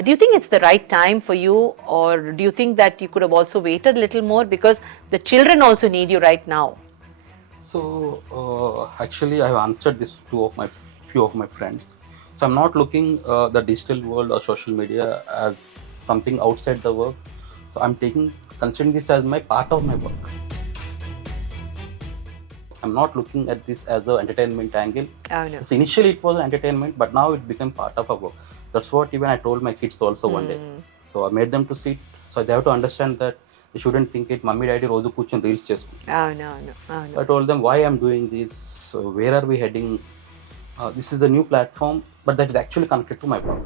Do you think it's the right time for you, or do you think that you could have also waited a little more, because the children also need you right now? So actually, I have answered this to few of my friends. So I'm not looking the digital world or social media as something outside the work. So I'm considering this as my part of my work. I'm not looking at this as an entertainment angle. Oh no. So initially it was entertainment, but now it became part of our work. That's what even I told my kids also one day. So I made them to see it. So they have to understand that they shouldn't think it. Mummy, daddy, రోజు కూర్చొని reels చేసుకుంటారు. Oh no, no, oh So no. I told them why I'm doing this. So where are we heading? This is a new platform, but that is actually connected to my work.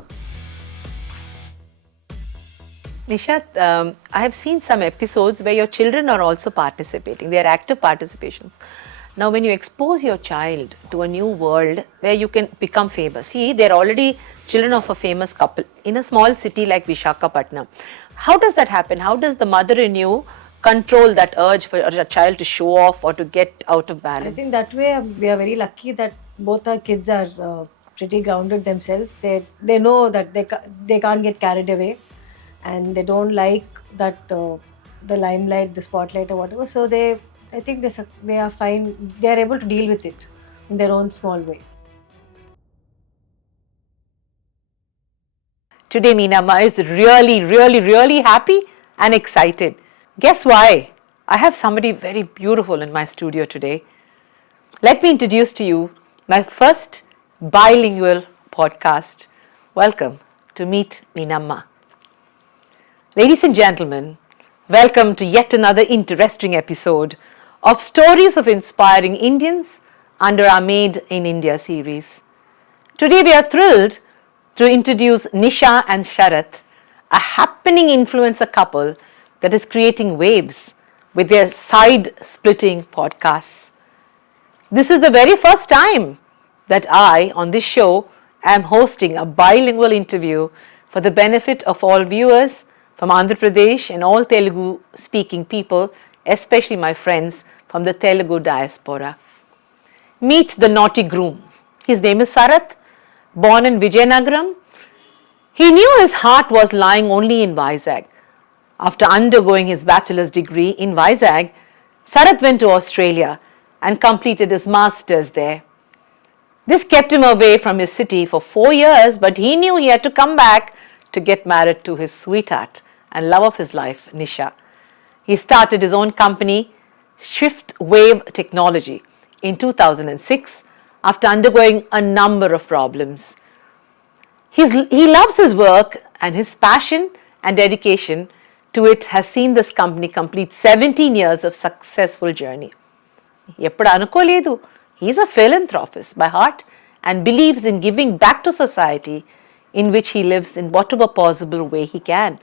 Nisha, I have seen some episodes where your children are also participating. They are active participations. Now, when you expose your child to a new world where you can become famous, see, they're already children of a famous couple in a small city like Vishakhapatnam. How does that happen? How does the mother in you control that urge for a child to show off or to get out of balance? I think that way we are very lucky that both our kids are pretty grounded themselves. They know that they can't get carried away, and they don't like that the limelight, the spotlight, or whatever. So I think they are fine. They are able to deal with it in their own small way. Today, Meenamma is really, really, really happy and excited. Guess why? I have somebody very beautiful in my studio today. Let me introduce to you my first bilingual podcast. Welcome to Meet Meenamma. Ladies and gentlemen, welcome to yet another interesting episode of Stories of Inspiring Indians under our Made in India series. Today we are thrilled to introduce Nisha and Sarath, a happening influencer couple that is creating waves with their side-splitting podcasts. This is the very first time that I, on this show, am hosting a bilingual interview for the benefit of all viewers from Andhra Pradesh and all Telugu speaking people, especially my friends from the Telugu diaspora. Meet the naughty groom. His name is Sarath, born in Vijayanagaram. He knew his heart was lying only in Vizag. After undergoing his bachelor's degree in Vizag, Sarath went to Australia and completed his master's there. This kept him away from his city for 4 years, but he knew he had to come back to get married to his sweetheart and love of his life, Nisha. He started his own company, Shift Wave Technology, in 2006 after undergoing a number of problems. He loves his work, and his passion and dedication to it has seen this company complete 17 years of successful journey. ఎప్పుడు అనుకోలేదు. He is a philanthropist by heart and believes in giving back to society in which he lives in whatever possible way he can.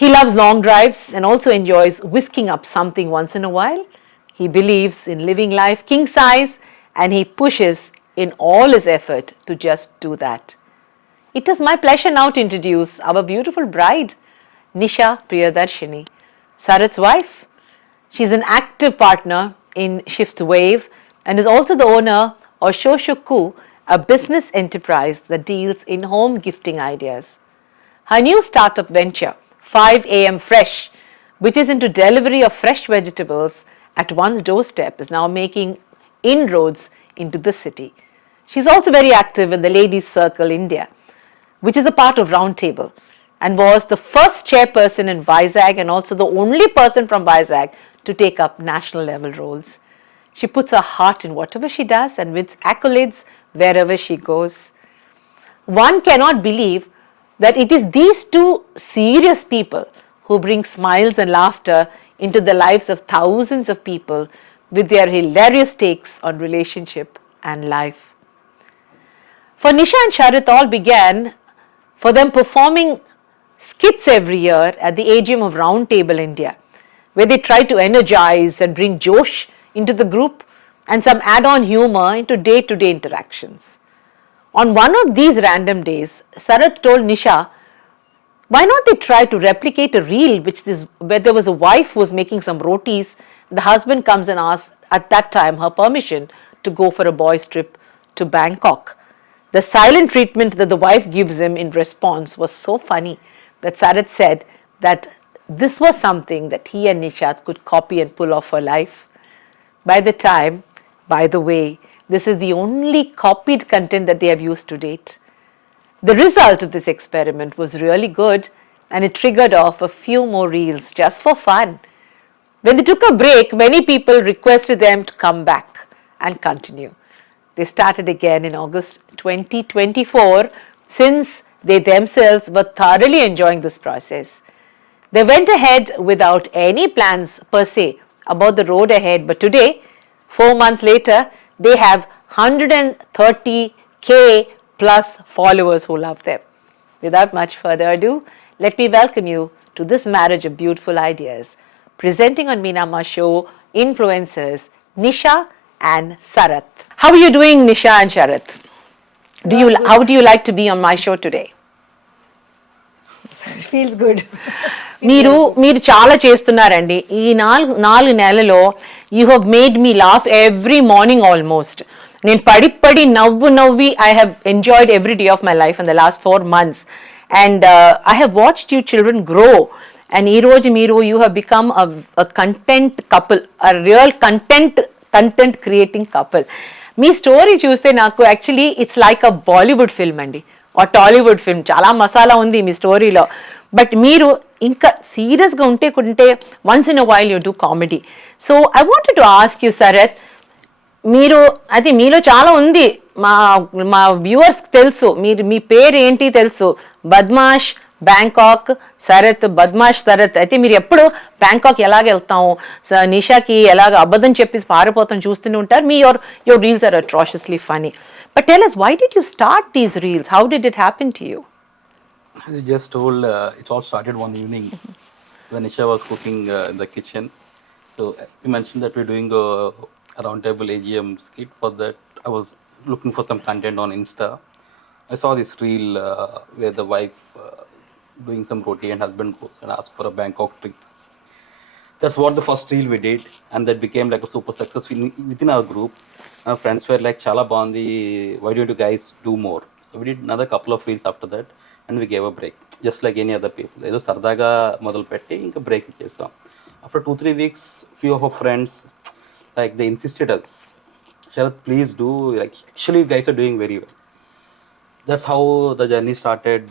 He loves long drives and also enjoys whisking up something once in a while. He believes in living life king size, and he pushes in all his effort to just do that. It is my pleasure now to introduce our beautiful bride, Nisha Priyadarshini, Sarath's wife. She is an active partner in Shift Wave and is also the owner of Shoshoku, a business enterprise that deals in home gifting ideas. Her new startup venture, 5 a.m. Fresh, which is into delivery of fresh vegetables at one's doorstep, is now making inroads into the city. She's also very active in the Ladies Circle India, which is a part of Roundtable, and was the first chairperson in Vizag and also the only person from Vizag to take up national level roles. She puts her heart in whatever she does and wins accolades wherever she goes. One cannot believe that it is these two serious people who bring smiles and laughter into the lives of thousands of people with their hilarious takes on relationship and life. For Nisha and Sarath, all began for them performing skits every year at the AGM of Roundtable India, where they try to energize and bring josh into the group and some add-on humor into day-to-day interactions. On one of these random days, Sarath told Nisha, why not they try to replicate a reel where there was a wife who was making some rotis, the husband comes and asks at that time her permission to go for a boys' trip to Bangkok. The silent treatment that the wife gives him in response was so funny that Sarath said that this was something that he and Nisha could copy and pull off for life. By the way, this is the only copied content that they have used to date. The result of this experiment was really good and it triggered off a few more reels just for fun. When they took a break, many people requested them to come back and continue. They started again in August 2024 since they themselves were thoroughly enjoying this process. They went ahead without any plans per se about the road ahead, but today, 4 months later, they have 130K plus followers who love them. Without much further ado, let me welcome you to this marriage of beautiful ideas. Presenting on Meenamma show, influencers Nisha and Sarath. How are you doing, Nisha and Sarath? How do you like to be on my show today? It feels good. మీరు చాలా చేస్తున్నారండి ఈ నాలుగు నెలలో you have made me laugh every morning almost నేను పడి నవ్వి I have enjoyed every day of my life in the last 4 months and I have watched you children grow and ఈ రోజు మీరు you have become a content couple a real content creating couple me story చూస్తే నాకు actually it's like a Bollywood film అండి ఆ Tollywood film చాలా మసాలా ఉంది మీ స్టోరీలో బట్ మీరు ఇంకా సీరియస్గా ఉంటే once in a while you do comedy so I wanted to ask you Sarath మీరు అది మీలో చాలా ఉంది మా వ్యూవర్స్ తెలుసు మీ పేరు ఏంటి తెలుసు బద్మాష్ బ్యాంకాక్ శరత్ బద్మాష్ శరత్ అయితే మీరు ఎప్పుడు బ్యాంకాక్ ఎలాగ వెళ్తాము నిషాకి ఎలాగ అబద్ధం చెప్పి పారిపోతాం చూస్తూనే ఉంటారు your reels are atrociously funny but tell us why did you start these reels, how did it happen to you? As you just told, it all started one evening when Nisha was cooking in the kitchen. So you mentioned that we're doing a roundtable AGM skit. For that, I was looking for some content on Insta. I saw this reel where the wife doing some roti and husband goes and asks for a Bangkok trip. That's what the first reel we did, and that became like a super success within our group. Our friends were like, "Chala bandi, why don't you guys do more?" So we did another couple of reels after that, and we gave a break, just like any other people. ఏదో సరదాగా మొదలు పెట్టి ఇంకా break ఇచ్చేసాం. After 2-3 weeks, few of our friends like they insisted us, Sharath, please do. Like actually, you guys are doing very well. That's how the journey started.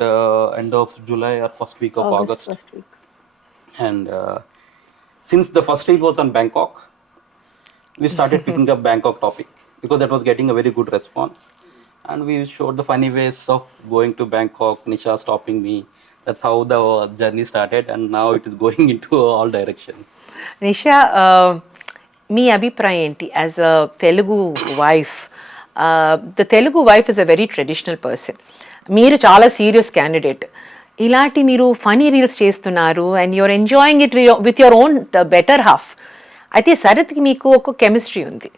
End of July or first week of August. First week. And since the first reel was on Bangkok, we started picking up Bangkok topic because that was getting a very good response. And we showed the funny ways of going to Bangkok, Nisha stopping me. That's how the journey started, and now it is going into all directions. Nisha, మీ అభిప్రాయం ఏంటి as a Telugu wife the Telugu wife is a very traditional person మీరు చాలా serious candidate ఇలాంటి మీరు funny reels చేస్తున్నారు and you are enjoying it with your own better half అయితే శరత్కి మీకు ఒక కెమిస్ట్రీ ఉంది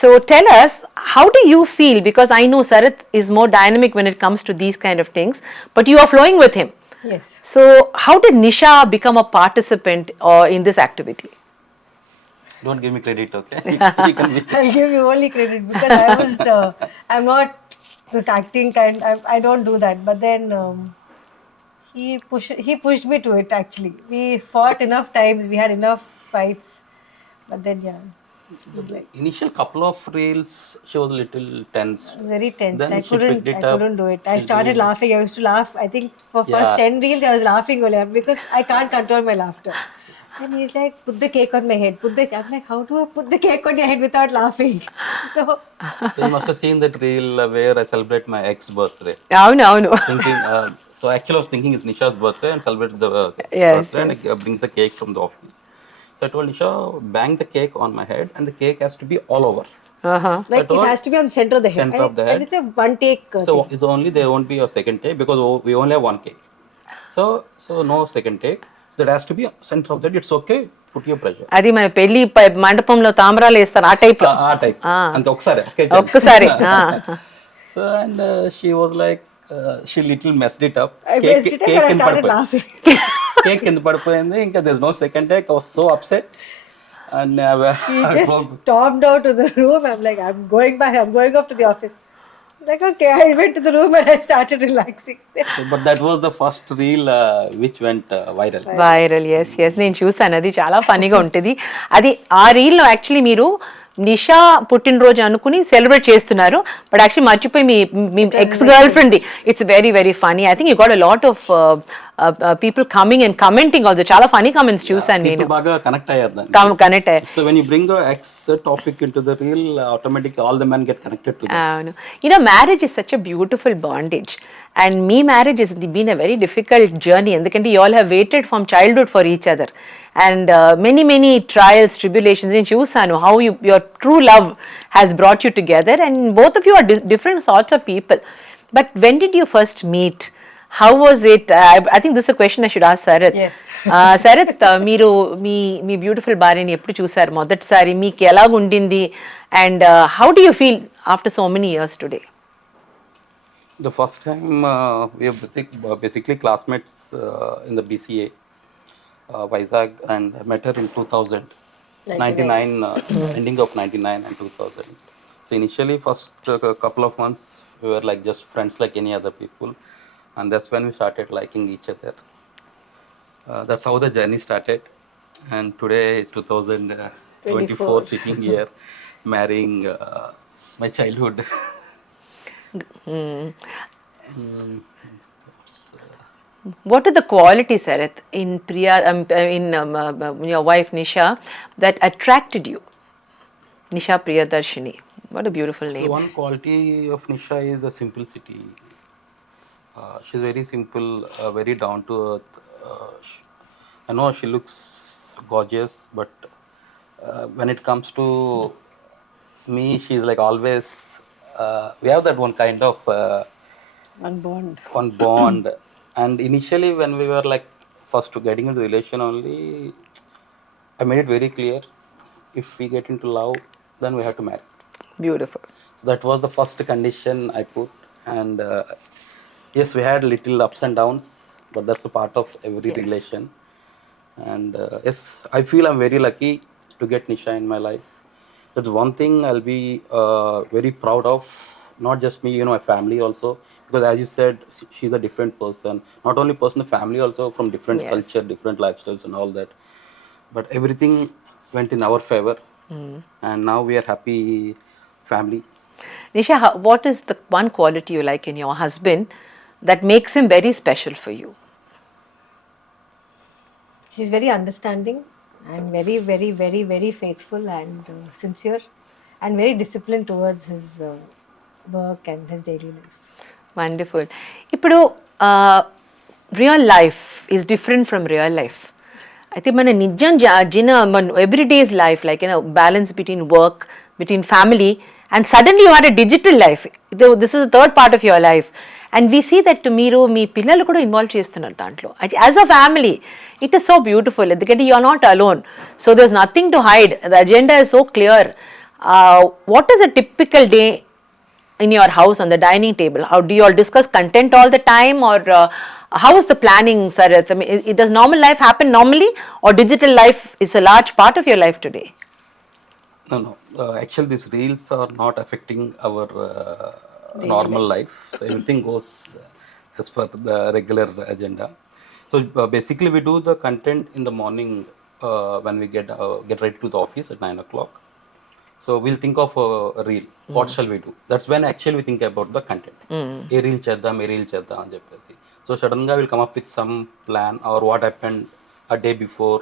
so tell us how do you feel because I know Sarath is more dynamic when it comes to these kind of things but you are flowing with him. Yes. So how did Nisha become a participant in this activity? Don't give me credit, okay? I'll give you only credit because I'm not this acting kind. I don't do that. But then he pushed me to it actually. We fought enough times. We had enough fights. But then yeah, it was like Initial couple of reels, she was a little tense. I was very tense. Then I she picked it up. couldn't do it. I started laughing. I used to laugh. I think for first 10 reels I was laughing only because I can't control my laughter. And he's like, put the cake on my head. I'm like, how do I put the cake on your head without laughing? So So you must have seen that reel where I celebrate my ex birthday. అవును Thinking, so actually I was thinking it's Nisha's birthday and celebrate the Yes, birthday and brings the cake from the office. So I told Nisha, bang the cake on my head and the cake has to be all over. like it has to be on the center of the head. Center of the head. And it's a one take So thing. it's only there won't be a second take because we only have one cake. So no second take. So that has to be center of that. It's okay. Put your pressure. అది మన పెళ్లి మండపంలో తామరాలు వేస్తారు ఆ type లో ఆ type అంత ఒకసారి ఒక్కసారి so and she was like she little messed it up I messed it up and I started laughing. Cake కింద పడిపోయింది ఇంకా there's no second take. I was so upset and He just stormed out of the room. I'm like, I'm going back. I'm going off to the office. Like, okay, I went to the room and I started relaxing. So, but that was the first reel which went viral. Viral, yes yes, నేను చూసాను, అది చాలా ఫనీగా ఉంటుంది. అది ఆ రీల్లో actually మీరు నిషా పుట్టినరోజు అనుకుని సెలబ్రేట్ చేస్తున్నారు, బట్ యాక్చువల్లీ మర్చిపోయి మీ ఎక్స్ గర్ల్ ఫ్రెండ్. It's very very funny. I think you got a lot of people coming and commenting also. చాలా ఫనీ కమెంట్స్ చూసాను నేను. బాగా కనెక్ట్ అయ్యారు. కనెక్ట్ అయ్యారు. So when you bring a ex topic into the reel, automatically all the men get connected to that. అవును. Marriage is such a beautiful bondage, and మీ marriage is been a very difficult journey, ఎందుకంటే you all have waited from childhood for each other, and many trials, tribulations. నేను చూసాను how your true love has brought you together, and both of you are different sorts of people. But when did you first meet? How was it? I think this is a question I should ask Sarath. Yes. Sarath, మీరు మీ beautiful భార్యని ఎప్పుడు చూసారు మొదటిసారి? మీకు ఎలా ఉండింది, and how do you feel after so many years today? The first time we are basically classmates in the BCA, Vizag, and I met her in 2000, 99, ending of 99 and 2000. So initially, first couple of months, we were like just friends like any other people, and that's when we started liking each other. That's how the journey started, and today 2024, sitting here, marrying my childhood. What are the qualities, Sarath, in Priya, your wife Nisha, that attracted you? Nisha Priyadarshini. What a beautiful name. So one quality of Nisha is the simplicity. She's very simple, very down to earth. I know she looks gorgeous, but when it comes to me, she's like always. We have that one kind of one bond. And initially, when we were like first getting into relation only, I made it very clear: if we get into love, then we have to marry. Beautiful. So that was the first condition I put, and yes, we had little ups and downs, but that's a part of every relation. And yes, I feel I'm very lucky to get Nisha in my life. That's one thing I'll be very proud of, not just me, my family also, because as you said, she's a different person, not only person, family also, from different culture, different lifestyles and all that, but everything went in our favor, and now we are happy family. Nisha, what is the one quality you like in your husband that makes him very special for you? He's very understanding and very, very, very, very faithful and sincere and very disciplined towards his work and his daily life. Wonderful. ఇప్పుడు real life is different from real life. అయితే మన నిజం మన everyday's life, like balance between work, between family, and suddenly you are a digital life. This is the third part of your life, and we see that మీరు మీ పిల్లలు కూడా involve చేస్తున్నారు దాంట్లో. As a family it is so beautiful, ఎందుకంటే you are not alone, so there is nothing to hide. The agenda is so clear. What is a typical day in your house on the dining table? How do you all discuss content all the time, or how is the planning, Sarath? I mean, does normal life happen normally, or digital life is a large part of your life today? No. Actually, these reels are not affecting our normal life. So everything goes as per the regular agenda. So basically, we do the content in the morning when we get ready to the office at 9 o'clock. So we'll think of a reel. What shall we do? That's when actually we think about the content. A reel cheddam అని చెప్పేసి. So suddenly we'll come up with some plan, or what happened a day before.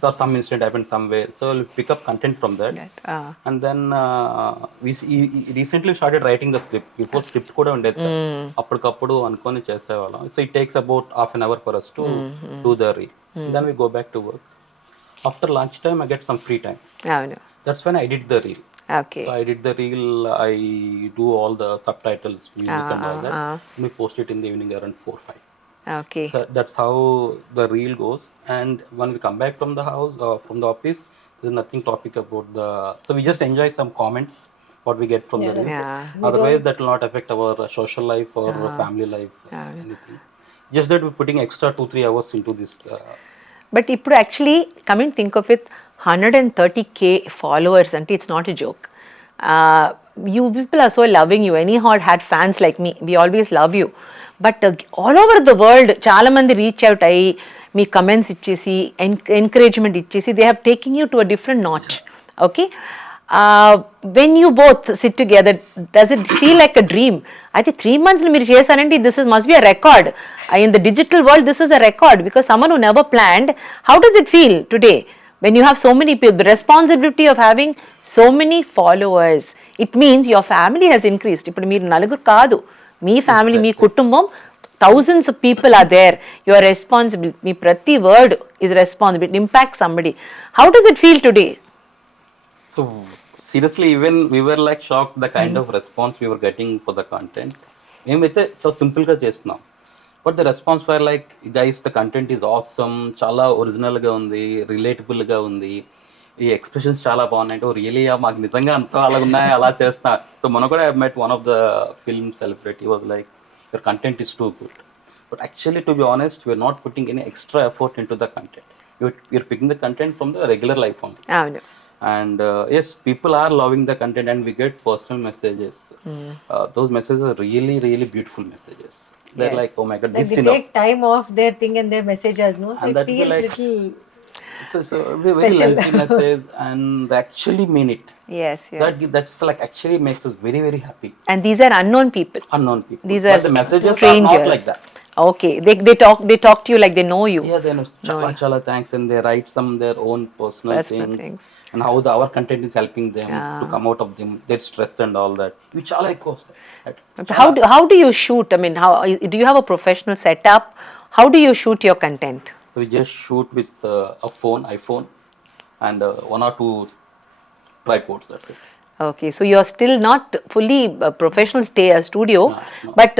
So some incident happened somewhere. So we'll pick up content from that. And then we recently started writing the script. Before script కూడా ఉండేది. అప్పటికప్పుడు అనుకొని చేసేవాళ్ళం. So it takes about half an hour for us to do the reel. Then we go back to work. After lunchtime, I get some free time. That's when I did the reel. Okay. So I did the reel, I do all the subtitles, music and all that. And we post it in the evening around 4-5. Okay. So that's how the reel goes. And when we come back from the house, from the office, there's nothing topic about the... So we just enjoy some comments, what we get from the reels. Otherwise, that will not affect our social life or family life, anything. Just that we're putting extra 2-3 hours into this. But ఇప్పుడు actually coming think of it, 130K followers అంటే it's not a joke. Uh, you people are so loving. You anyhow had fans like me. We always love you. But all over the world, చాలా మంది reach out అయ్యి మీ comments ఇచ్చేసి encouragement ఇచ్చేసి they have taking you to a different notch. Okay, when you both sit together, does it feel like a dream? అయితే 3 months మీరు చేశారంటే this is must be a record. In the digital world this is a record because someone who never planned. How does it feel today when you have so many people, the responsibility of having so many followers? It means your family has increased. ఇప్పుడు మీరు నలుగురు కాదు, మీ family, మీ కుటుంబం, thousands of people are there. You are responsible. మీ ప్రతి word is responsible. It impacts somebody. How does it feel today? So seriously, even we were like shocked the kind of response we were getting for the content. మేమైతే చాలా సింపుల్గా చేస్తున్నాం, but the response for like guys the content is awesome, చాలా ఒరిజినల్గా ఉంది, రిలేటబుల్గా ఉంది, ఈ expressions చాలా బాగున్నాయి. ఓ రియలీ మాకు నిజంగా అంత అలా ఉన్నాయి, అలా చేస్తా. సో మనం కూడా met one of the film celebrity was like your content is too good, but actually to be honest we're not putting any extra effort in to the content. You're picking the content from the regular life only. అవును. And yes, people are loving the content and we get personal messages. Those messages are really really beautiful messages. They're Yes. like, oh my god, Like this they enough. take time off their thing and their message us, no? So And it that be feels like- little It's a very Special. lengthy message and they actually mean it. Yes, yes. That's like actually makes us very very happy. And these are unknown people. Unknown people, These but are the messages strangers. are not like that. Okay, they talk to you like they know you. Yeah, they know chala thanks, and they write some their own personal things and how our content is helping them to come out of them their stress and all that. You chala ఎక్కువ వస్తాయి. How do you shoot? I mean, how do you have a professional setup? How do you shoot your content? So we just shoot with a iPhone, and one or two tripods. That's it. Okay, so you're still not fully professional studio, No. but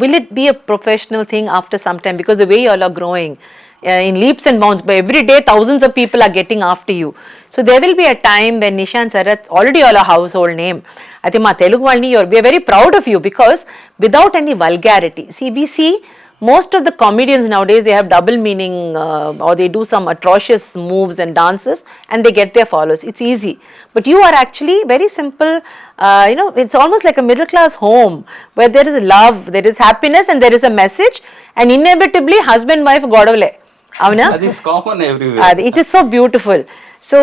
will it be a professional thing after some time? Because the way you all are growing in leaps and bounds, by every day thousands of people are getting after you. So there will be a time when Nisha and Sarath already all a household name. I think ma Telugu valni, we are very proud of you because without any vulgarity. See, we see most of the comedians nowadays, they have double meaning or they do some atrocious moves and dances and they get their followers. It's easy. But you are actually very simple, it's almost like a middle class home where there is love, there is happiness and there is a message, and inevitably husband wife godavale. Avuna? That is common everywhere. It is so beautiful. So,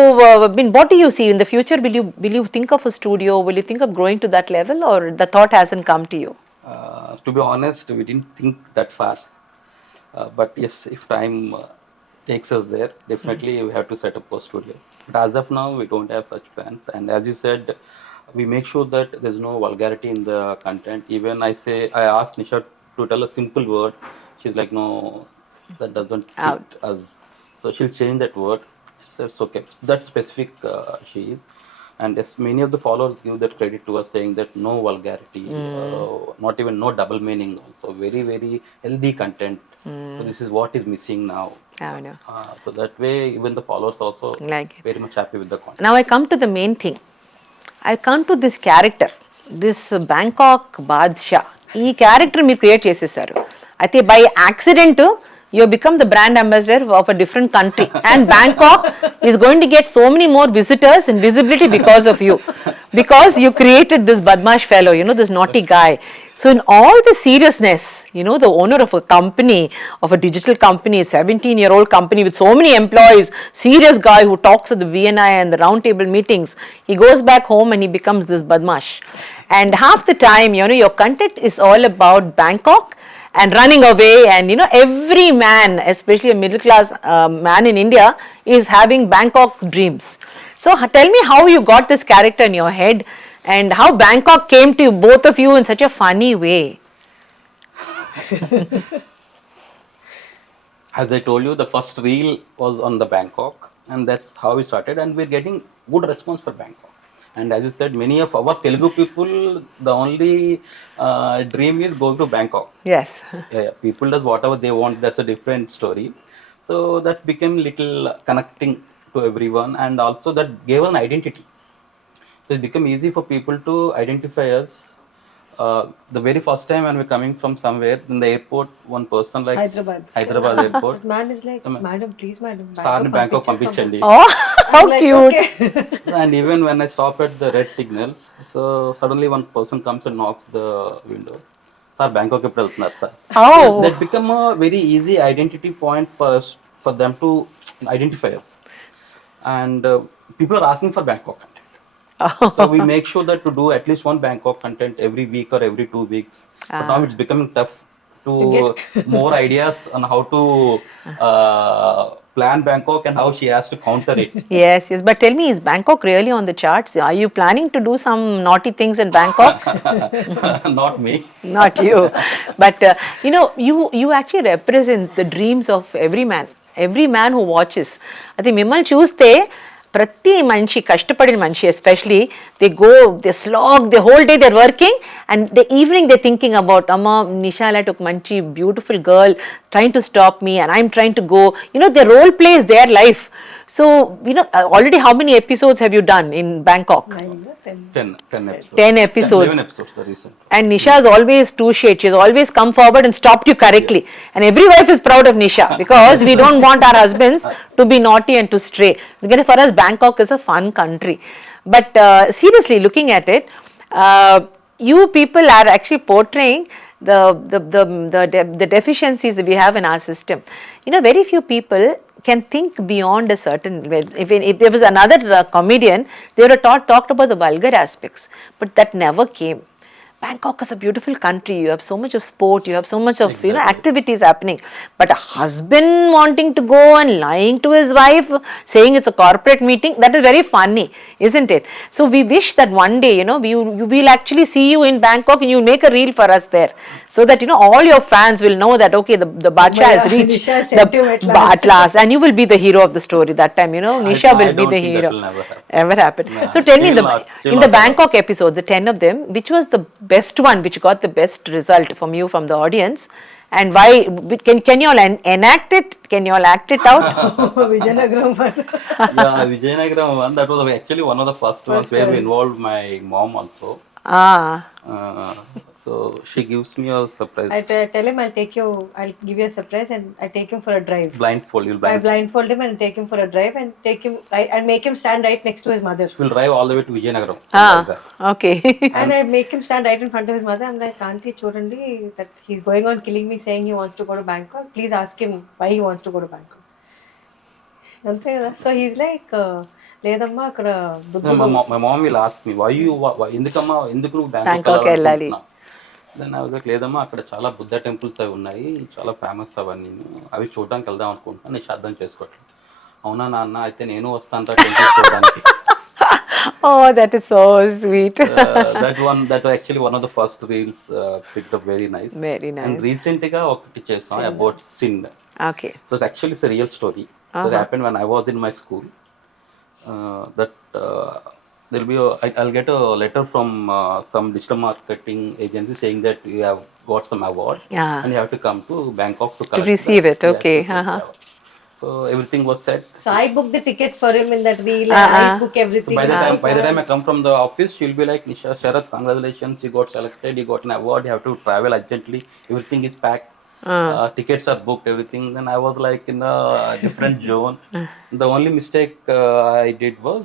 what do you see in the future? Will you think of a studio? Will you think of growing to that level, or the thought hasn't come to you? To be honest, we didn't think that far. But yes, if time takes us there, definitely we have to set up a studio. But as of now, we don't have such plans. And as you said, we make sure that there's no vulgarity in the content. Even I asked Nisha to tell a simple word. She's like, no, that doesn't fit us. So she'll change that word. It's okay. That specific she is. And yes, many of the followers give that credit to us, saying that no vulgarity, not even no double meaning. Also, very very healthy content. So this is what is missing now. So that way, even the followers also like very much happy with the content. Now I come to the main thing. I come to this character, this Bangkok Badshah. ఈ character మీరు create చేసేసారు. అయితే by accident you become the brand ambassador of a different country, and Bangkok is going to get so many more visitors and visibility because of you, because you created this badmash fellow, this naughty guy. So in all the seriousness, the owner of a company, of a digital company, 17-year-old company with so many employees, serious guy who talks at the VNI and the roundtable meetings, he goes back home and he becomes this badmash. And half the time, your content is all about Bangkok and running away, and every man, especially a middle class man in India, is having Bangkok dreams. So tell me how you got this character in your head and how Bangkok came to you, both of you, in such a funny way. As I told you, the first reel was on the Bangkok, and that's how we started, and we're getting good response for Bangkok. And as you said, many of our Telugu people, the only dream is going to Bangkok. Yes. Yeah, people does whatever they want. That's a different story. So that became little connecting to everyone, and also that gave an identity. So it became easy for people to identify us. The very first time when we're coming from somewhere in the airport, one person like Hyderabad airport. But man is like, madam, please, madam, Bangkok పంపించండి. Oh. How I'm like, cute. okay. And even when I stop at the red signals, so suddenly one person comes and knocks the window. Sir, Bangkok ఎప్పుడు వెళ్తున్నారు sir? So Oh. that become a very easy identity point for us, for them to identify us. And people are asking for Bangkok content. So we make sure that to do at least one Bangkok content every week or every 2 weeks. But now it's becoming tough to To get more ideas on how to plan Bangkok and how she has to counter it. Yes, yes. But tell me, is Bangkok really on the charts? Are you planning to do some naughty things in Bangkok? Not me. Not you. But you actually represent the dreams of every man who watches. I think మిమ్మల్ని చూస్తే ప్రతి మనిషి కష్టపడిన మనిషి especially they slog the whole day their working and the evening they thinking about అమ్మ నిషా లాంటి ఒక మంచి beautiful girl trying to stop me and I'm trying to go the role plays their life. So, already how many episodes have you done in Bangkok? 10 episodes. 10 episodes. 11 episodes, the recent. And Nisha is always two shade. She's always come forward and stopped you correctly. Yes. And every wife is proud of Nisha because we don't want our husbands to be naughty and to stray. Because for us, Bangkok is a fun country. But seriously, looking at it, you people are actually portraying the deficiencies that we have in our system. Very few people can think beyond a certain. If there was another comedian, they would have talked about the vulgar aspects, but that never came. Bangkok is a beautiful country. You have so much of sport. You have so much of activities happening. But a husband wanting to go and lying to his wife, saying it's a corporate meeting, that is very funny, isn't it? So we wish that one day, we will actually see you in Bangkok and you make a reel for us there, so that all your fans will know that okay, the Badshah has reached Nisha sent him at last, and you will be the hero of the story that time. Nisha will be don't the think hero. that will never happen. Ever happen? Yeah, So tell me, still not in the allowed. Bangkok episodes, the 10 of them, which was the best one, which got the best result from you, from the audience, and why? Can you all enact it? Can you all act it out? Vijayanagaram one. Yeah, Vijayanagaram one, that was actually one of the first ones where we involved my mom also. So she gives me a surprise. I tell him I'll give you a surprise and I take him for a drive. Blindfold, you'll I blind. blindfold him and take him for a drive and and make him stand right next to his mother. We'll drive all the way to Vijayanagaram. Okay. And I make him stand right in front of his mother. I'm like, Auntie, chudandi, that he's going on killing me, saying he wants to go to Bangkok. Please ask him why he wants to go to Bangkok. So he's like, లేదమ్మా అక్కడ My mom will ask me, why ఎందుకమ్మా ఎందుకు నువ్వు Bangkok వెళ్ళాలి? Then I was like, లేదమ్మా అక్కడ చాలా Buddha temples అవి ఉన్నాయి, చాలా ఫేమస్ అవన్నీ, అవి చూడడానికి వెళ్దాం అనుకుంటున్నాను, నేను అర్థం చేసుకోవట్లేదు. అవునా నాన్న, అయితే నేను వస్తాను టెంపుల్ చూడడానికి. Oh, that is so sweet. that was actually one of the first reels picked up very nice. Very nice. And recent గా ఒకటి చేసాం about sin. Okay. So it's actually a real story. So it happened when I was in my school. That there'll be I'll get a letter from some digital marketing agency saying that you have got some award, Yeah. and you have to come to Bangkok to collect receive that. it. Okay. to collect the award. So everything was set. So I booked the tickets for him in that reel and I book So everything. by the time I come from the office, you'll be like, Nisha Sarath, congratulations, you got selected, you got an award, you have to travel urgently, everything is packed. Tickets are booked, everything. Then I was like in a different zone. The only mistake I did was,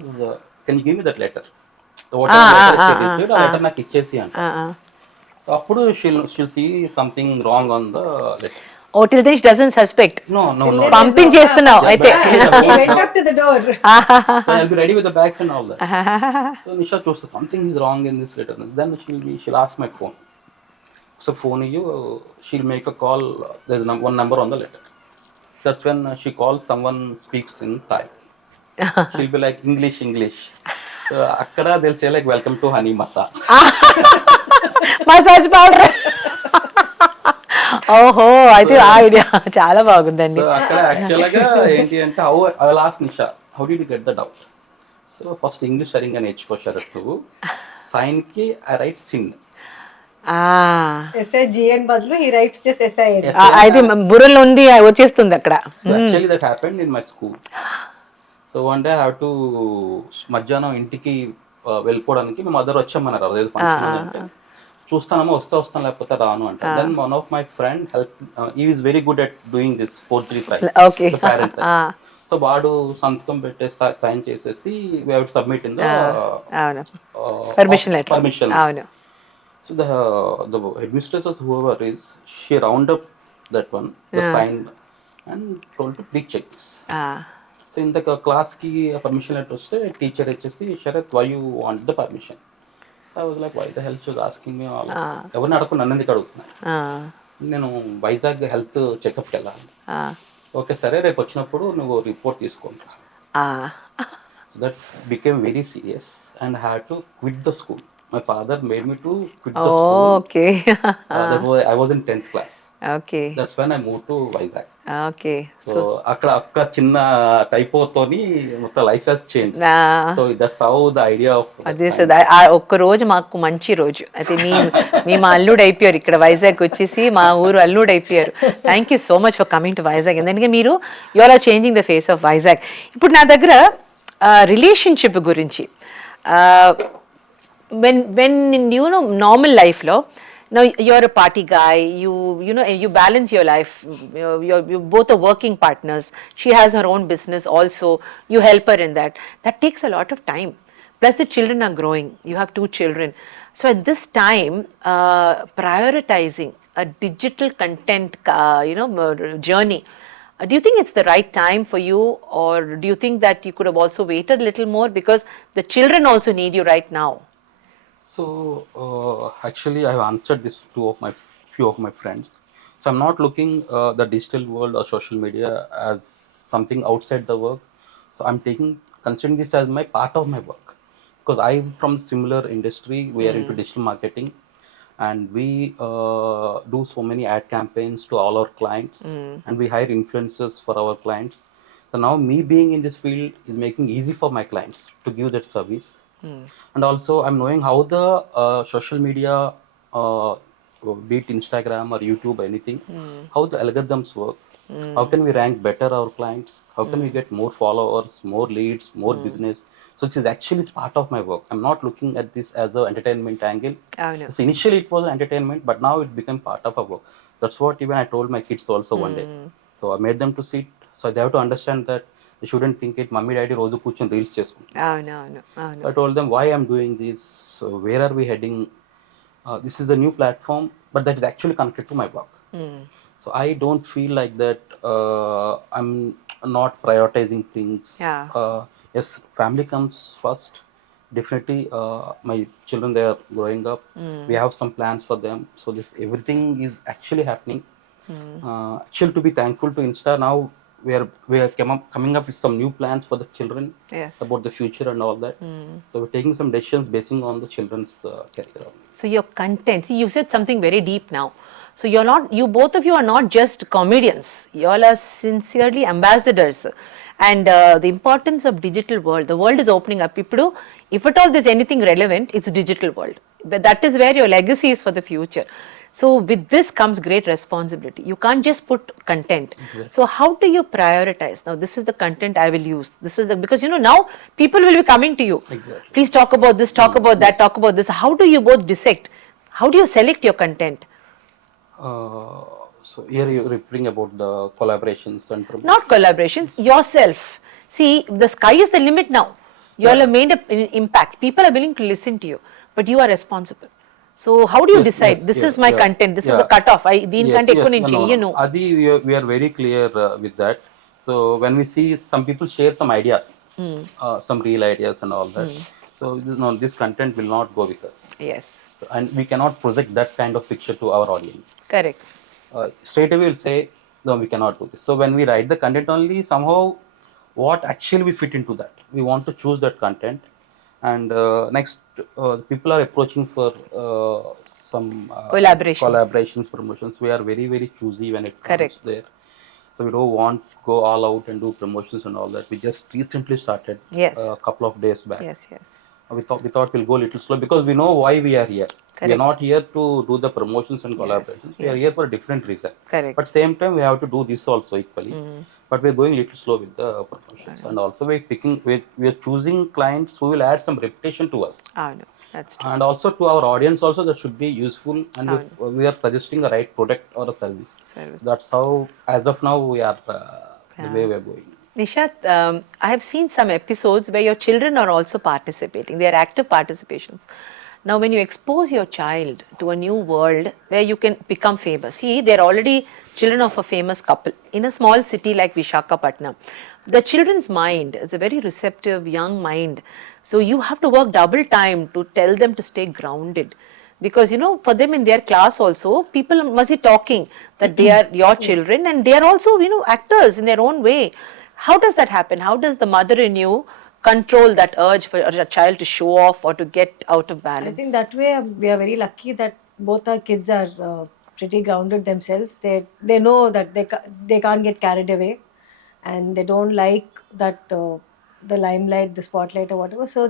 can you give me that letter? So whatever letter she received, a letter నాకు ఇచ్చేసి అంట. So అప్పుడు she'll see something wrong on the letter. Oh, till then she doesn't suspect. No. పంపించేస్తున్నావు అయితే. He went up to the door. So I'll be ready with the bags and all that. So Nisha chose something is wrong in this letter. Then she'll ask my phone. So phone you, she'll make a call. There's one number on the letter. That's when she calls, someone speaks in Thai. She'll be like English. So akkada they'll say like, welcome to honey massage. Massage powder. ఓహో, అయితే ఆ idea చాలా బాగుందండి. So akkada actually గా ఏంటి అంటే, I'll ask Nisha, how did you get that out? So first English సరిగ్గా నేర్చుకో శరత్. Sign కి I write sin. SIGN బదులు he writes just SIN. అయితే బుర్రలో ఉంది, వచ్చేస్తుంది అక్కడ. So actually that happened in my school. So one day I have to మధ్యాహ్నం ఇంటికి వెళ్ళిపోవడానికి మా మదర్ వచ్చామన్నారు, అదేదో ఫంక్షన్ అంటే. చూస్తానమ్మా, వస్తాను లేకపోతే రాను అంటే. Then one of my friend help, he is very good at doing this 4-3 sites. Okay. The parents. So వాడు సంతకం పెట్టేసి సైన్ చేసేసి we have to submit in the అవును, పర్మిషన్ లెటర్, permission. అవును. So the administrators, whoever is, she round up that one, the sign, and told to please check this. So in the class ki permission letter వస్తే teacher వచ్చేసి Sarath why you want the permission? So I was like, why the hell she was asking me all? ఎవరిని అడగకుండా నన్ను ఎందుకు అడుగుతున్నా? నేను Vizag health చెకప్కి వెళ్ళాలి. Okay సరే రేపు వచ్చినప్పుడు నువ్వు రిపోర్ట్ తీసుకుంటా. So that became very serious and had to quit the school. My father made me to quit the school. Okay. I was in 10th class. Okay. That's when I moved to Vizag. Okay. So అక్కడ ఒక్క చిన్న టైపోతోని మొత్తం life he's change. So that's how the idea of అదే sir, ఒక్క రోజు మాకు మంచి రోజు అయితే మీ మా అల్లుడు అయిపోయారు, ఇక్కడ వైజాగ్ వచ్చేసి మా ఊరు అల్లుడు అయిపోయారు. Thank you so much for coming to Vizag. ఎందుకంటే మీరు are changing the face of Vizag. ఇప్పుడు నా దగ్గర రిలేషన్షిప్ గురించి, when in normal life lo, now you're a party guy, you balance your life, you both are working partners, she has her own business also, you help her in that takes a lot of time, plus the children are growing, you have 2 children. So at this time, prioritizing a digital content journey, do you think it's the right time for you, or do you think that you could have also waited a little more, because the children also need you right now? So actually, I have answered this to few of my friends. So I'm not looking the digital world or social media as something outside the work. So I'm considering this as my part of my work, because I'm from similar industry. We are into digital marketing, and we do so many ad campaigns to all our clients, and we hire influencers for our clients. So now me being in this field is making easy for my clients to give that service. And also I'm knowing how the social media, be it Instagram or YouTube, anything, how the algorithms work, how can we rank better our clients, how can we get more followers, more leads, more business. So this is actually part of my work. I'm not looking at this as an entertainment angle. No. So initially it was entertainment, but now it became part of our work. That's what even I told my kids also one day. So I made them to sit, so they have to understand that they shouldn't think it mummy daddy రోజు కూర్చొని reels చేసుకుంటారు. No. So I told them why I'm doing this, where are we heading. This is a new platform, but that is actually connected to my work. So I don't feel like that I'm not prioritizing things. Yes, family comes first, definitely. My children, they are growing up, we have some plans for them, so this everything is actually happening. Actually, to be thankful to Insta, now we are coming up with some new plans for the children. Yes. About the future and all that. So we're taking some decisions basing on the children's career. So your content, see, you said something very deep now. So you both of you are not just comedians, you all are sincerely ambassadors. And the importance of digital world, the world is opening up. If at all there's anything relevant, it's digital world. But that is where your legacy is for the future. So with this comes great responsibility. You can't just put content. Exactly. So how do you prioritize? Now this is the content I will use. This is because now people will be coming to you. Exactly. Please talk about this, talk about that, talk about this. How do you both dissect? How do you select your content? So here you're referring about the collaborations and promotions. Not collaborations, yourself. See, the sky is the limit now. You all have made an impact. People are willing to listen to you, but you are responsible. So how do you decide? This is my content. This is the cutoff. Adi, we are very clear with that. So when we see some people share some ideas, some real ideas and all that. So this content will not go with us. Yes. So, and we cannot project that kind of picture to our audience. Correct. Straight away we'll say, no, we cannot do this. So when we write the content only, somehow what actually we fit into that, we want to choose that content. And next, people are approaching for some collaborations, promotions. We are very, very choosy when it comes there. So we don't want to go all out and do promotions and all that. We just recently started a couple of days back. Yes. We thought we'll go a little slow, because we know why we are here. Correct. We are not here to do the promotions and collaborations. We are here for a different reason. Correct. But same time we have to do this also equally. But we're going a little slow with the promotions. And also we're choosing clients who will add some reputation to us. No, that's true. And also to our audience also, that should be useful, and we are suggesting a right product or a service. That's how, as of now, we are the way we are going. Nisha, I have seen some episodes where your children are also participating. They are active participations. Now, when you expose your child to a new world where you can become famous, see, they're already children of a famous couple in a small city like Vishakhapatnam. The children's mind is a very receptive young mind. So, you have to work double time to tell them to stay grounded, because for them in their class also people must be talking that they are your Yes. children and they are also actors in their own way. How does that happen? How does the mother in you control that urge for a child to show off or to get out of I think balance? that way we are very lucky that both our kids are pretty grounded themselves. They know that they can't get carried away, and they don't like that the limelight, the spotlight, or whatever. So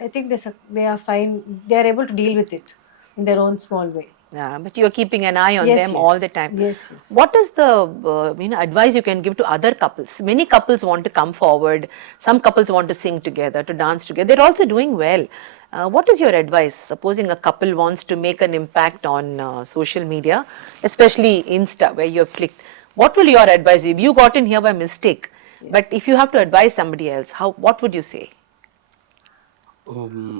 I think they are fine. They are able to deal with it in their own small way. Yeah, but you are keeping an eye on Yes, them all yes, the time. yes, yes. What is the advice you can give to other couples? Many couples want to come forward. Some couples want to sing together, to dance together. They're also doing well. What is your advice? Supposing a couple wants to make an impact on social media, especially Insta, where you have clicked. What will your advice be? You got in here by mistake, but Yes. if you have to advise somebody else, what would you say?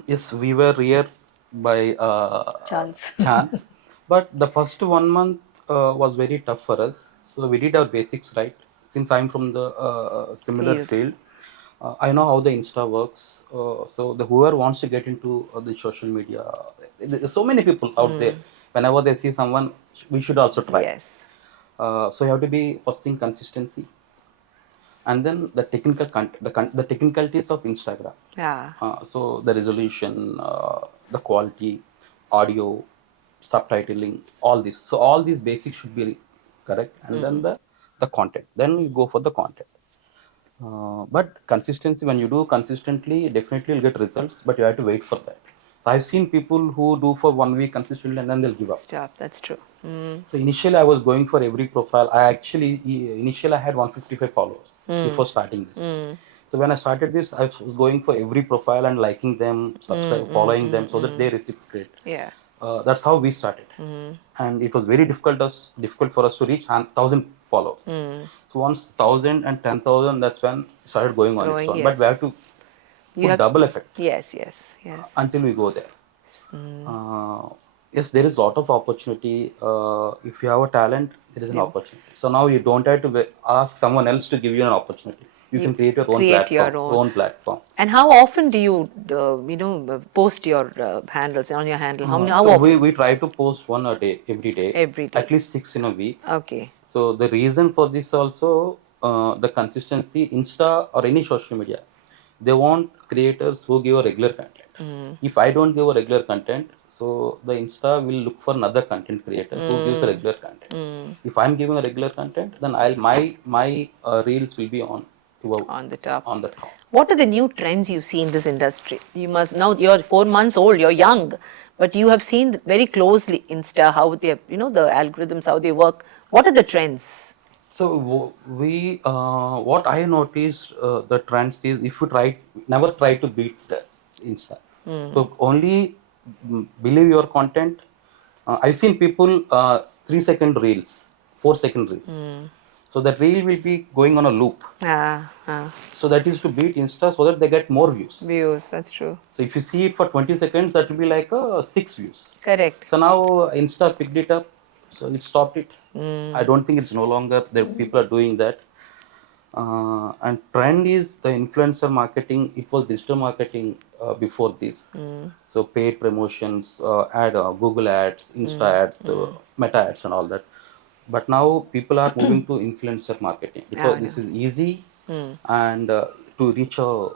Yes, we were here by Chance. chance, but the first 1 month was very tough for us. So we did our basics right. Since I'm from the similar Field. field, I know how the Insta works. So the whoever wants to get into the social media, there's so many people out there. Whenever they see someone, we should also try. Yes. So you have to be first thing consistency, and then the technical the technicalities of Instagram. Yeah. So the resolution, the quality, audio, subtitling, all this. So all these basics should be correct, and then the content. Then you go for the content. But consistency, when you do consistently, definitely you'll get results, but you have to wait for that. So I've seen people who do for 1 week consistently and then they'll give up. Stop. That's true. So initially I was going for every profile. Initially I had 155 followers before starting this. So when I started this, I was going for every profile and liking them, subscribe, following them, so that they reciprocate. Yeah. That's how we started, and it was very difficult for us to reach 1,000 followers. So once 1,000 and 10,000, that's when it started going on its Growing. own. But Yes. we have to You put have. double effect Yes. Yes. Yes. until we go there. Yes, there is a lot of opportunity. If you have a talent, there is an opportunity. So now you don't have to ask someone else to give you an opportunity. You can create your own Create platform. your own. Platform. And how often do you, post your handles on your handle? How So often? we try to post one a day, every day. Every day. At least 6 in a week. Okay. So the reason for this also, the consistency, Insta or any social media, they want creators who give a regular content. If I don't give a regular content, so the Insta will look for another content creator who gives a regular content. If I'm giving a regular content, then my reels will be on On the top. on the top. What are the new trends you see in this industry? You must now, you're 4 months old, you're young, but you have seen very closely Insta, how they, the algorithms, how they work. What are the trends? So what I noticed, the trends is, if you never try to beat Insta. So only believe your content. I've seen people 3-second reels, 4-second reels. So that reel will be going on a loop. So that is to beat Insta so that they get more views. Views, that's true. So if you see it for 20 seconds, that will be like 6 views. Correct. So now Insta picked it up, so it stopped it. I don't think it's no longer there. People are doing that. And trend is the influencer marketing. It was digital marketing before this. So paid promotions, Google ads, Insta ads, Meta ads, and all that. But now people are moving to influencer marketing because this is easy and to reach a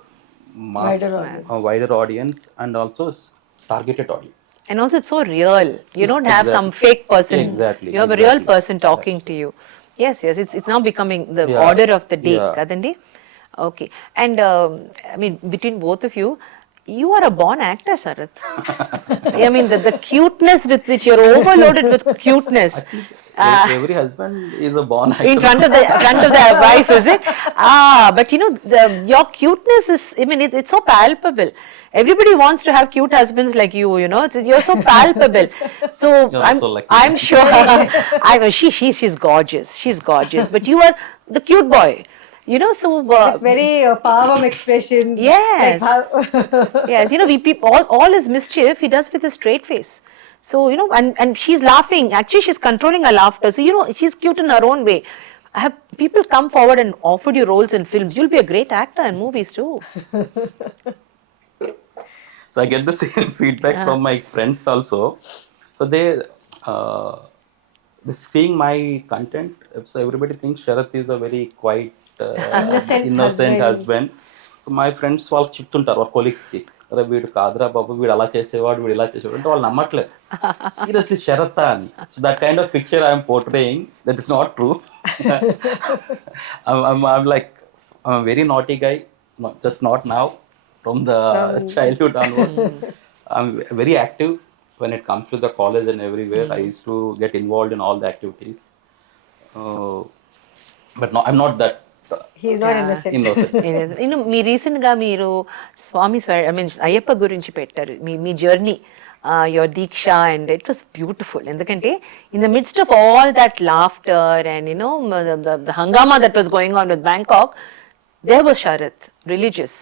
wider audience and also targeted audience. And also, it's so real. You don't have some fake person. Exactly. You have a real person talking to you. Yes, yes. It's now becoming the order of the day, Kadandi. Okay. And I mean, between both of you, you are a born actor, Sarath. I mean, the cuteness with which you're overloaded with cuteness. Every husband is a born actor. In front of the wife, is it? But your cuteness is, I mean, it's so palpable. Everybody wants to have cute husbands like you, you're so palpable. So I'm sure, she's gorgeous. She's gorgeous. But you are the cute boy. So With very power expressions. Like yes, how yes, we people all his mischief he does with a straight face. So and she's laughing. Actually, she's controlling her laughter. So she's cute in her own way. Have people come forward and offered you roles in films? You'll be a great actor in movies too. So I get the same feedback from my friends also. So uh, they seeing my content. So everybody thinks Sharath is a very quiet, innocent innocent husband. husband. So my friends వాళ్ళు చెప్తుంటారు వాళ్ళ కొలీగ్స్కి, అరే వీడు కాదురా బాబు, వీడు అలా చేసేవాడు, వీడు ఇలా చేసేవాడు అంటే వాళ్ళు నమ్మట్లేదు. సీరియస్లీ శరత్ అని. So that kind of picture I'm portraying, that is not true. I'm like, I'm a very naughty guy, just not now, from the childhood onward. I'm very active when it comes to the college and everywhere. I used to get involved in all the activities. Uh, but no, I'm not that He's not innocent. innocent. మీ recent గా మీరు Swami I mean Ayyappa గురించి పెట్టారు మీ journey, your deeksha, and it was beautiful. ఎందుకంటే in the midst of all that laughter and the hungama that was going on with Bangkok, there was Sharath, religious.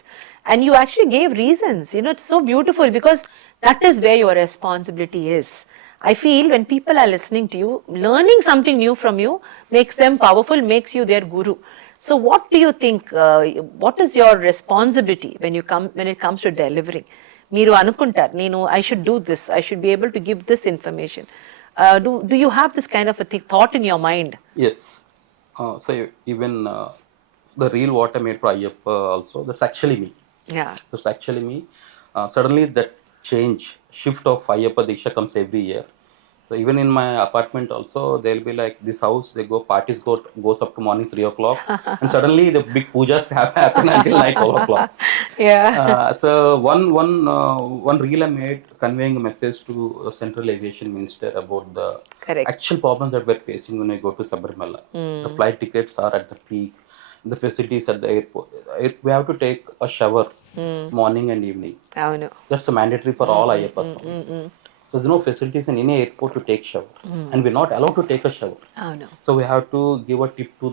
And you actually gave reasons. It's so beautiful because that is where your responsibility is. I feel when people are listening to you, learning something new from you makes them powerful, makes you their guru. So what do you think, what is your responsibility when it comes to delivering? మీరు అనుకుంటారు, I should do this, I should be able to give this information. Do you have this kind of a thought in your mind? Yes. So even the reel what I made for Ayyappa also, that's actually me. Yeah. That's actually me. Suddenly that shift of Ayyappa Diksha comes every year. So even in my apartment also, they'll be like, this house, parties goes up to morning 3 o'clock. And suddenly the big pujas happen until night 12 o'clock. Yeah. So one reel I made conveying a message to Central Aviation Minister about the Correct. actual problems that we're facing when we go to Sabarimala. The flight tickets are at the peak, the facilities at the airport. We have to take a shower morning and evening. అవును. That's a mandatory for all Ayyappa swams. So there's no facilities in any airport to take shower, and we're not allowed to take a shower. అవును. So we have to give a tip to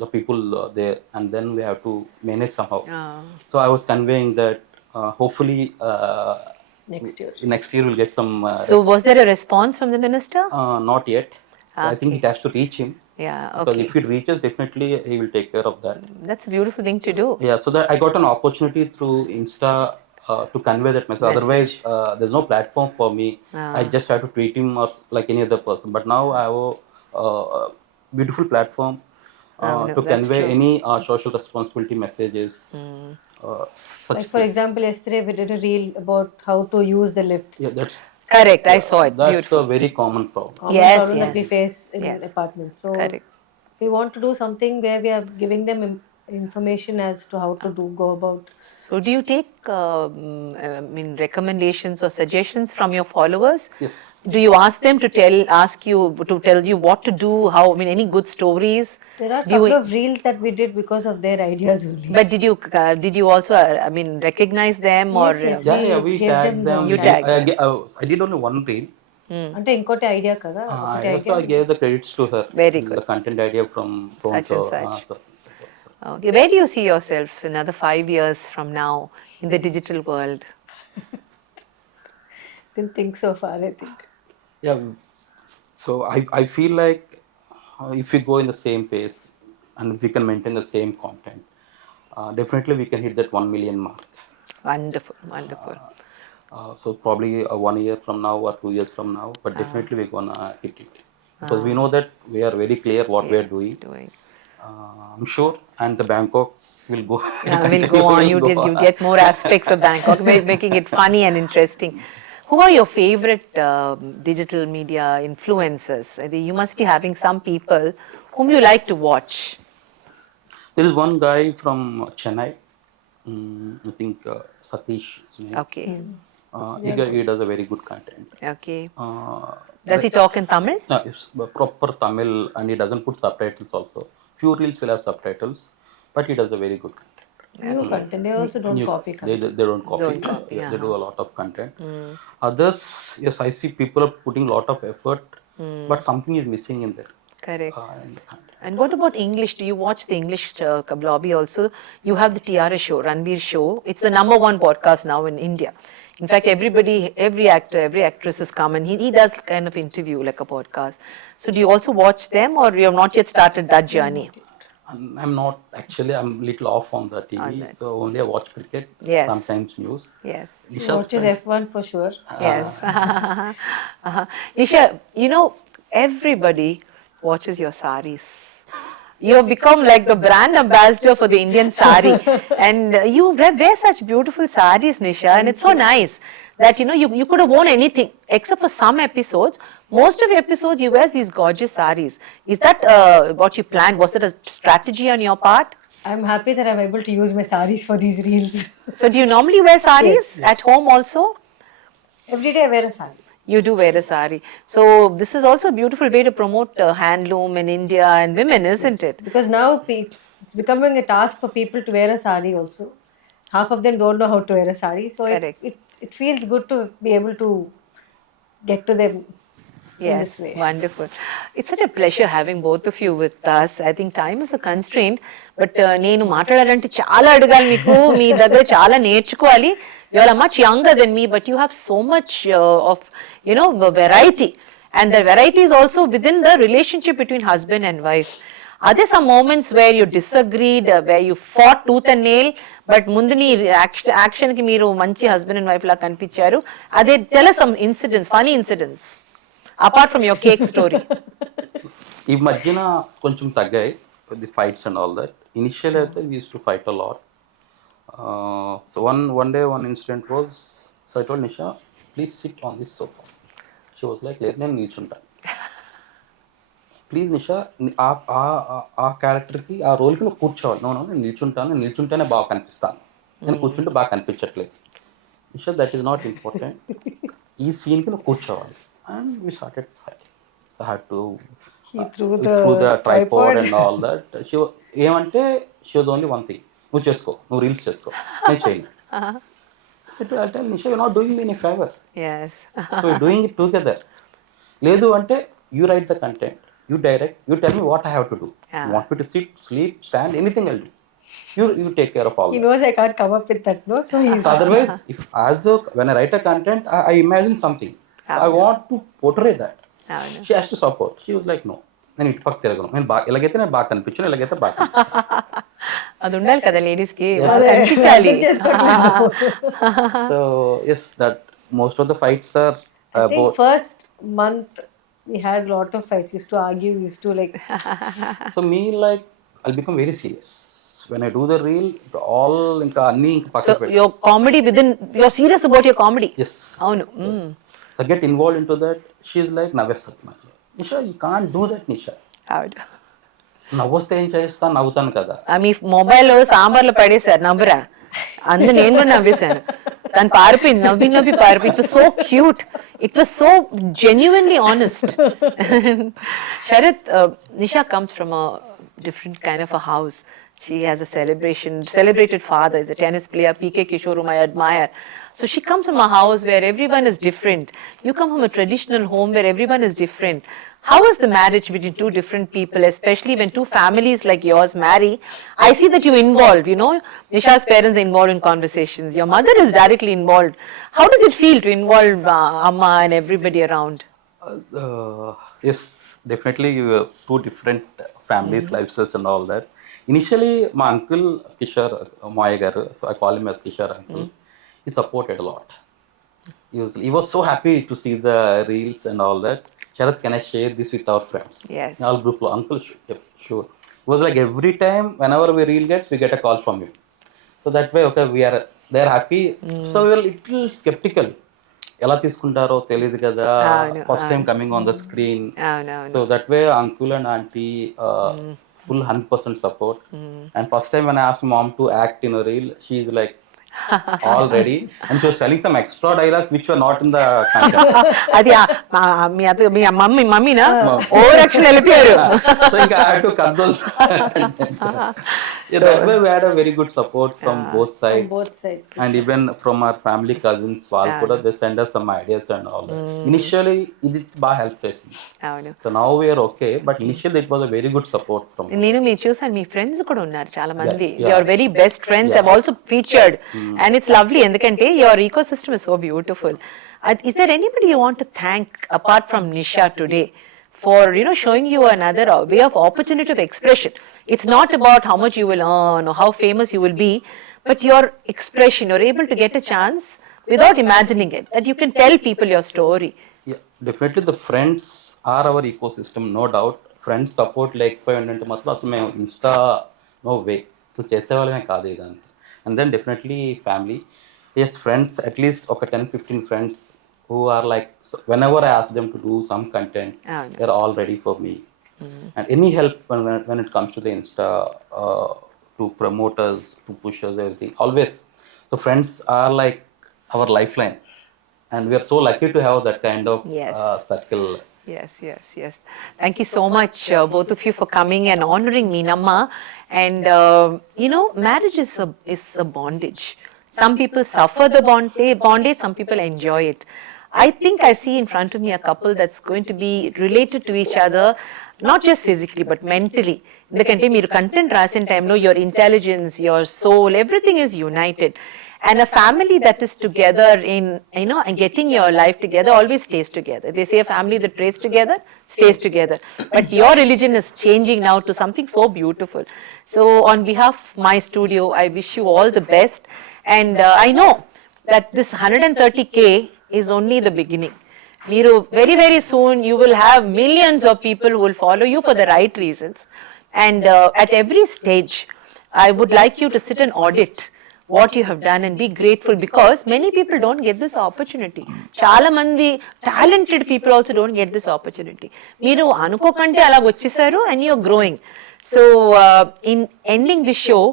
the people there, and then we have to manage somehow. So I was conveying that hopefully next year we'll get some. So was there a response from the minister? Not yet. So I think it has to reach him. Yeah. Because Okay. if it reaches, definitely he will take care of that. That's a beautiful thing to do. Yeah, so that I got an opportunity through Insta to convey that message. Otherwise, there's no platform for me. I just have to treat him or like any other person. But now I have a beautiful platform No, to that's convey true. any social responsibility messages. Such Like for example, yesterday we did a reel about how to use the lifts. yeah, that's Correct. I saw it. that's Beautiful. a very common problem. Common Yes, problem that we yes. face in Yes. apartments. So Correct. we want to do something where we are giving them information as to how to go about. So do you take recommendations or suggestions from your followers? Yes. Do you ask them to tell you what to do? Any good stories? There are a Do you- couple of reels that we did because of their ideas only. But did you also recognize them or? Yes, Yeah, we gave tagged them them. You tagged I did only one reel. అంటే ఇంకోటి idea కదా ఒకటి Also, I idea. gave the credits to her. Very good. The content idea from so and Such and so. such. Okay. Where do you see yourself another 5 years from now in the digital world? Didn't think so far, I think. Yeah. So I feel like if we go in the same pace and if we can maintain the same content, definitely we can hit that 1 million mark. Wonderful, wonderful. So probably 1 year from now or 2 years from now, but definitely we're gonna hit it because we know that we are very clear what we are doing. I'm sure, and the Bangkok will go. We'll go on. You get more aspects of Bangkok, making it funny and interesting. Who are your favorite digital media influencers? You must be having some people whom you like to watch. There is one guy from Chennai. I think Satish. His name. Okay. He does a very good content. Okay. Does he talk in Tamil? It's proper Tamil, and he doesn't put subtitles also. Few reels will have subtitles, but he does a very good content. New content. They also don't copy content. They don't copy. Don't copy, They do a lot of content. Others, yes, I see people are putting a lot of effort, but something is missing in there. Correct. in the country. And what about English? Do you watch the English lobby also? You have the TRS show, Ranveer show. It's the #1 podcast now in India. In fact, every actor, every actress has come and he does kind of interview like a podcast. So do you also watch them, or you have not yet started that journey? I'm not actually. I'm little off on the TV, On that. so only I watch cricket. Yes. Sometimes news. Yes. He Nisha's watches friend- F1 for sure. Yes. Nisha, you know, everybody watches your sarees. You have become like the brand ambassador for the Indian sari. And you wear such beautiful sarees, Nisha, and it's so nice that, you could have worn anything except for some episodes. Most of your episodes, you wear these gorgeous sarees. Is that what you planned? Was it a strategy on your part? I'm happy that I'm able to use my saris for these reels. So do you normally wear sarees at home also? Every day I wear a sari. You do wear a sari. So this is also a beautiful way to promote handloom in India and women, isn't it? Because now it's becoming a task for people to wear a sari also. Half of them don't know how to wear a sari. So Correct. it feels good to be able to get to them in Yes, this way. wonderful. It's such a pleasure having both of you with us. I think time is a constraint, but నేను మాట్లాడాలంటే చాలా అడగాలి మీకు, మీ దగ్గర చాలా నేర్చుకోవాలి. You are much younger than me, but you have so much of variety, and the variety is also within the relationship between husband and wife. Are there some moments where you disagreed, where you fought tooth and nail, but ముందుని action కి మీరు మంచి husband and wife లా కనిపించారు? అదే tell us some incidents, funny incidents. Apart from your cake story. ఈ మధ్యన కొంచెం తగ్గాయి the fights and all that. Initial అయితే we use to fight a lot. So one day one incident was, so I told Nisha, please sit on this sofa. She was like, లేదు నేను నిల్చుంటాను. Please నిషా, ఆ క్యారెక్టర్కి ఆ రోల్కి నువ్వు కూర్చోవాలి. నేను నిల్చుంటేనే బాగా కనిపిస్తాను, నేను కూర్చుంటే బాగా కనిపించట్లేదు. Nisha, that is not important, ఈ సీన్కి నువ్వు కూర్చోవాలి. And we started fight. So had to He threw the tripod tripod and all that. ఏమంటే she was only one thing, నువ్వు చేసుకో, నువ్వు రీల్స్ చేసుకో, నేను చేయను. అంటే Nisha, you not doing me any favour, Yes. So you doing it together. లేదు అంటే you write the content, you direct, you tell me what I have to do. You want me to sit, sleep, stand, anything I'll do. You take care of all He that. knows I can't come up with that, no? So he's So otherwise, when I write a content, I imagine something. So I want to portray that. She has to support. She was like, no. నేను ఇటు పక్క తిరగను, నేను ఎలాగైతే నేను బాగా కనిపించాను, ఎలాగైతే బాగా అది ఉండాలి కదా లేడీస్ కి, కనిపించాలి. So yes, that most of the fights are I think about. first month we had a lot of fights. We used to argue, we used to like So me, like, I'll become very serious when I do the reel. All ఇంకా అన్ని So పక్కన పెట్టి, your comedy you're serious about your comedy. yes. అవును. So I get involved into that. She's like, నవ్వేస్తారు. Nisha, you can't do that, Nisha. అవును. నవ్వొస్తే ఏం చేస్తాను, నవ్వుతాను కదా. మీ mobile సాంబార్లో పడేశారు, నవ్వరా? అందు నేను కూడా నవ్వేశాను. తను పారిపోయింది, నవ్వి పారిపోయింది. It was so cute. It was so genuinely honest. Sharath, Nisha comes from a different kind of a house. She has a celebrated father, is a tennis player, PK Kishore, whom I admire. So she comes from a house where everyone is different. You come from a traditional home where everyone is different. How is the marriage between two different people, especially when two families like yours marry? I see that you involve, Nisha's parents are involved in conversations. Your mother is directly involved. How does it feel to involve Amma and everybody around? Yes, definitely two different families, lifestyles and all that. Initially, my uncle Kishore Maya garu, so I call him as Kishore uncle. He supported a lot. He was so happy to see the reels and all that. Sharath, can I share this with our friends? Yes. All group, uncle, sure. It was like every time, whenever we reel gets, we get a call from him. So that way, okay, they're happy. So we were little skeptical. ఎలా తీసుకుంటారో తెలియదు కదా, first time coming on the screen. So that way uncle and aunty full 100% support. And first time when I asked mom to act in a reel, she's like all ready, and she was telling some extra dialogues which were not in the content. అది మీ మమ్మీనా over action వెళ్ళిపోయారు. So I had to cut those. Yeah, that way we had a very good support from both From sides. both sides. And That's even from our family cousins, వాళ్ళు అవును. కూడా they send us some ideas and all that. Initially, ఇది బాగా help చేసింది. అవును. So now we are okay, but initially it was a very good support from నేను మీరు చూసాను మీ ఫ్రెండ్స్ కూడా ఉన్నారు చాలా మంది yeah. Your very best friends Yeah. Have also featured and it's lovely ఎందుకంటే your eco system is so beautiful is there anybody you want to thank apart from Nisha today for showing you another way of opportunity of expression. It's not about how much you will earn or how famous you will be, but your expression, you're able to get a chance without imagining it, that you can tell people your story. Yeah, definitely the friends are our ecosystem, no doubt. Friends support లేకపోయి ఉంటే మాత్రం అసలు మేము insta no way so చేసేవాళ్ళమే కాదు ఇదంతా. And then definitely family, yes friends at least ఒక 10-15 friends who are like, so whenever I ask them to do some content, they're all ready for me. And any help when it comes to the Insta, to promote us, to push us, everything, always. So friends are like our lifeline, and we are so lucky to have that kind of Yes. circle. Yes, yes, yes. Thank you so much, both of you, for coming and honoring Meenamma. And marriage is a bondage. Some people suffer the bondage. Some people enjoy it. I think I see in front of me a couple that's going to be related to each other, not just physically but mentally. ఎందుకంటే మీరు content రాసిన టైంలో your intelligence, your soul, everything is united. And a family that is together in, and getting your life together always stays together. They say a family that prays together stays together. But your religion is changing now to something so beautiful. So on behalf of my studio, I wish you all the best. And I know that this 130K is only the beginning. Meeru very, very soon you will have millions of people who will follow you for the right reasons. And at every stage, I would like you to sit and audit what you have done and be grateful, because many people don't get this opportunity. Chala mandi talented people also don't get this opportunity. Meeru anukokante ala vachchesaru and you're growing. So in ending this show,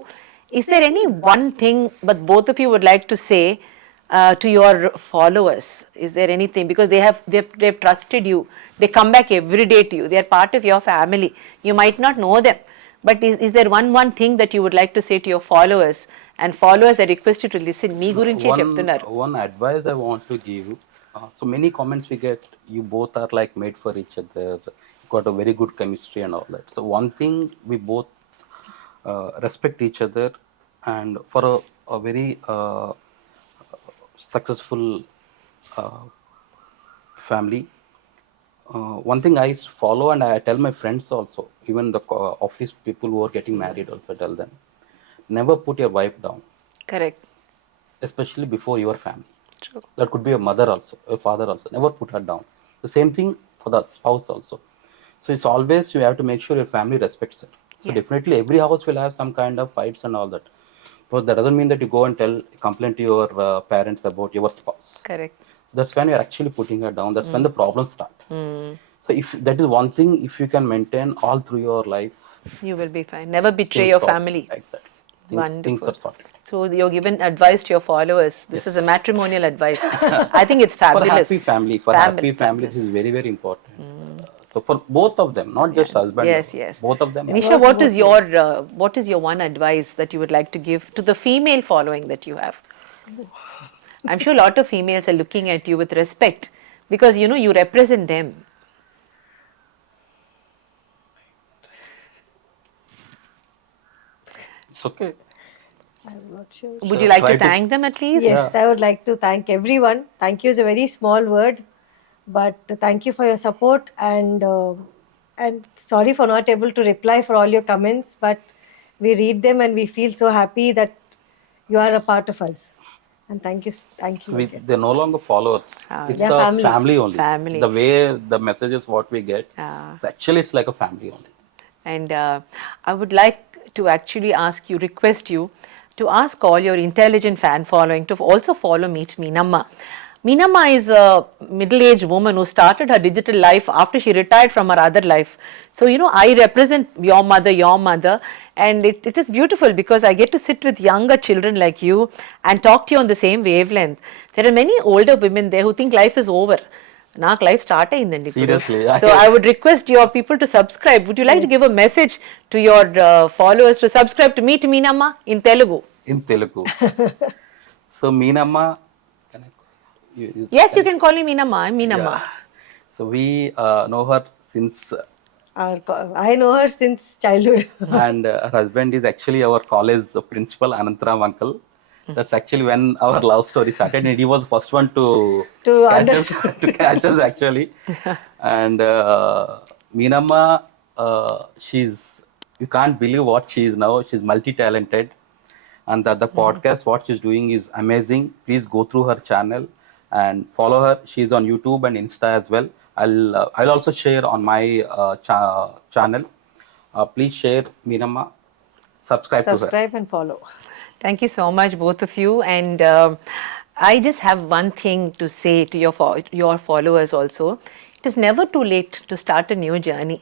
is there any one thing but both of you would like to say to your followers? Is there anything, because they've trusted you, they come back every day to you, they are part of your family, you might not know them, but is there one thing that you would like to say to your followers? And followers, I request you to listen. Me gurinche cheptunnaru. One advice I want to give, so many comments we get, you both are like made for each other, you got a very good chemistry and all that. So one thing, we both respect each other, and for a very successful family, one thing I follow and I tell my friends also, even the office people who are getting married also, I tell them, never put your wife down. Correct. Especially before your family. True. That could be a mother also, a father also. Never put her down. The same thing for the spouse also. So it's always, you have to make sure your family respects it. So Yes. definitely every house will have some kind of fights and all that. But that doesn't mean that you go and complain to your parents about your spouse. Correct. So that's when you're actually putting her down. That's when the problems start. So if that is one thing, if you can maintain all through your life, You will be fine. Never betray things your sort- family. Exactly. Things Wonderful. are sorted. So you're given advice to your followers. This is a matrimonial advice. I think it's For fabulous. happy family, happy family, this is very, very important. So for both of them, not just husband. Yes, yes. Both of them. Nisha, what is your one advice that you would like to give to the female following that you have? I'm sure a lot of females are looking at you with respect, because you represent them. It's okay. I'm not sure. Would you like try to to- thank them at least? Yes, I would like to thank everyone. Thank you is a very small word, but thank you for your support, and sorry for not able to reply for all your comments, but we read them and we feel so happy that you are a part of us. And thank you again. They're no longer followers. It's They're a family. family only. Family. The way the messages what we get, it's like a family only. And I would like to actually request you to ask all your intelligent fan following to also follow Meet Meenamma. Meenamma is a middle-aged woman who started her digital life after she retired from her other life. So, I represent your mother, and it is beautiful because I get to sit with younger children like you and talk to you on the same wavelength. There are many older women there who think life is over. నాకు life start అయిందండి ఇప్పుడు. Seriously, so I would request your people to subscribe. Would you like to give a Yes. Message to your followers to subscribe to meet Meenamma in Telugu? in Telugu. So Meenamma, can I call Yes, you can can call me Meenamma. I'm I- Meenamma. yeah. So we know her since, I know her since childhood. and her husband is actually our college principal, Anantram uncle. That's actually when our love story started, and he was the first one to To catch under us, to catch us actually. And Meenamma, she's, you can't believe what she is now. She's multi-talented, and the podcast what she's doing is amazing. Please go through her channel and follow her. She's on YouTube and Insta as well. I'll also share on my channel. Please share Meenamma, subscribe to her. subscribe and follow. Thank you so much, both of you. And I just have one thing to say to your followers also. It is never too late to start a new journey.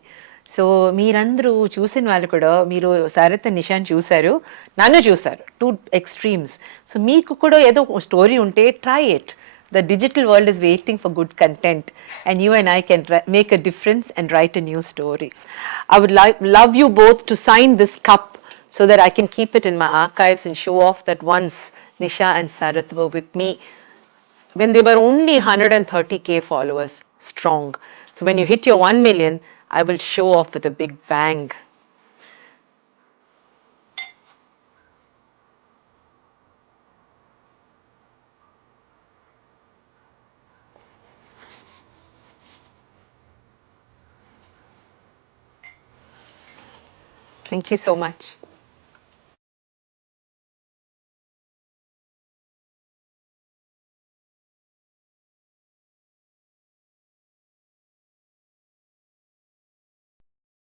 So మీరందరూ చూసిన వాళ్ళు కూడా, మీరు Sarath and నిషాన్ చూశారు, నన్ను చూశారు, two extremes. So మీకు కూడా ఏదో స్టోరీ ఉంటే try it. The digital world is waiting for good content, and you and I can make a difference and write a new story. I would love you both to sign this cup so that I can keep it in my archives and show off that once Nisha and Sarath were with me when they were only 130K followers strong. So when you hit your 1 million, I will show off with a big bang. Thank you so much.